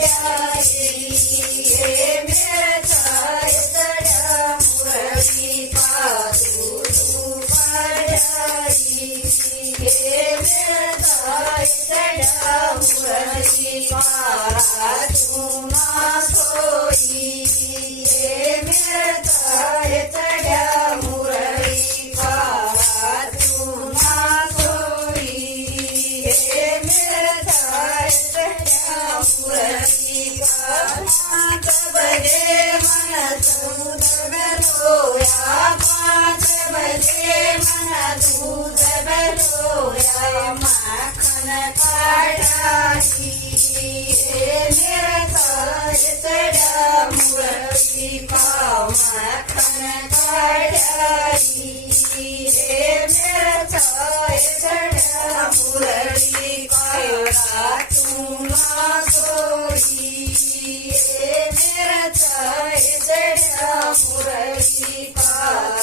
चढ़ाई मेरा चाय चढ़ा मुरली पादू पढ़ाई मेरा चाय चढ़ा मुरली पादू ना सोई मेरा चाय चढ़ा मुरली पादू ना सोई मेरा चाय चढ़ा मुरली पाँच बजे मन दूध बरोया 5 बजे मन दूध बरोया माखन काढ़ाई मेरा चाय चढ़ा मुरली पाँव माखन काढ़ाई मेरा चाय चढ़ा मुरली पाँव तू ना सोई मेरा चाय चढ़ा मुरली पाँव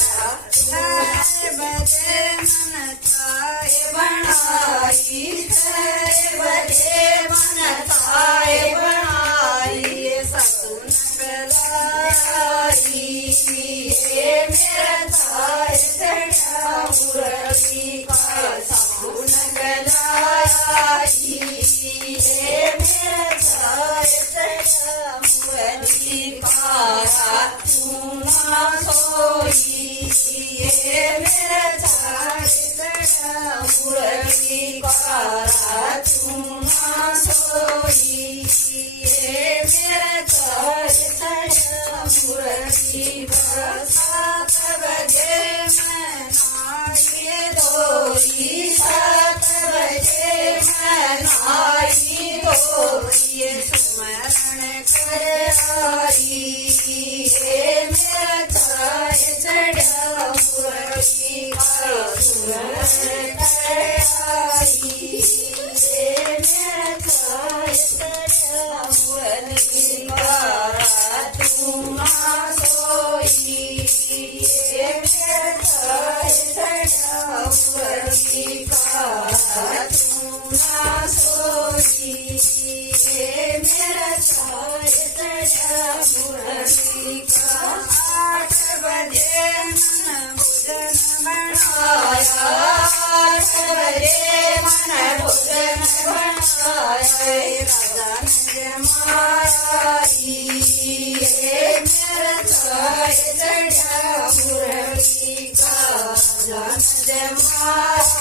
4 बजे मन चाय बनाई 6 बजे मन चाय बनाई सतुन कलाई मेरा चाय चढ़ा मुरली पाँव सतुन कलाई मेरा चाय चढ़ा मुरली पाँव तू ना सोई मेरा चाय चढ़ा मुरली पाँव तू ना सोई मेरा चाय चढ़ा मुरली पाँव 7 बजे मैं नाई धोई 7 बजे मैं नाई धोई सुमरण कर आई मेरा चाय चढ़ा मुरली पाँव सुमरण कर आई मेरा चाय चढ़ा मुरली पाँव तू ना सोई मेरा चाय चढ़ा मुरली पाँव तू ना सोई मेरा चाय चढ़ा मुरली पाँव 8 बजे मन भोजन बनाया 8 बजे मन भोजन बनाया राजा जमाई मेरा चाय चढ़ा मुरली पाँव जमाई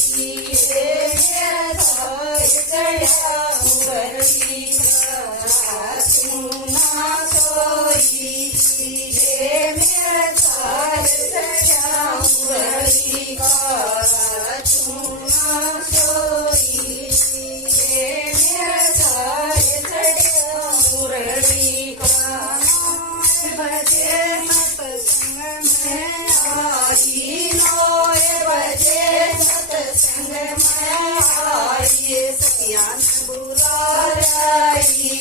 मेरा चाय चढ़ा मुरली पाँव तू ना सोई मेरा चाय चढ़ा मुरली पाँव तू ना सोई मेरा चाय चढ़ा मुरली पाँव 9 बजे सत्संग में आई 9 बजे सत्संग में आई सत्यान बुला रही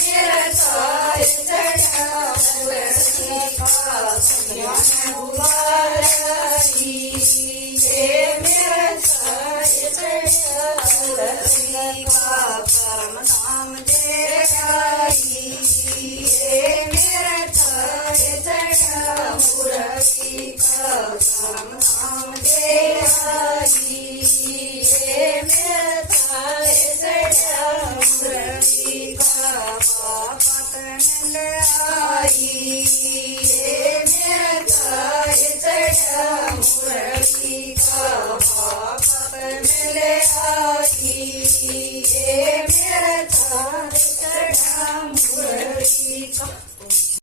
मेरा चाय चढ़ा मुरली पाँव सत्यान बुला रही मेरा चाय चढ़ा मुरली पाँव परम धाम देखाई मेरा चाय चढ़ा मुरली पाँव परम धाम देखाई मेरा चाय चढ़ा मुरली पाँव पतन लाई मेरा चाय चढ़ा मुरली पाँव पतन लाई मेरा चाय चढ़ा मुरली पाँव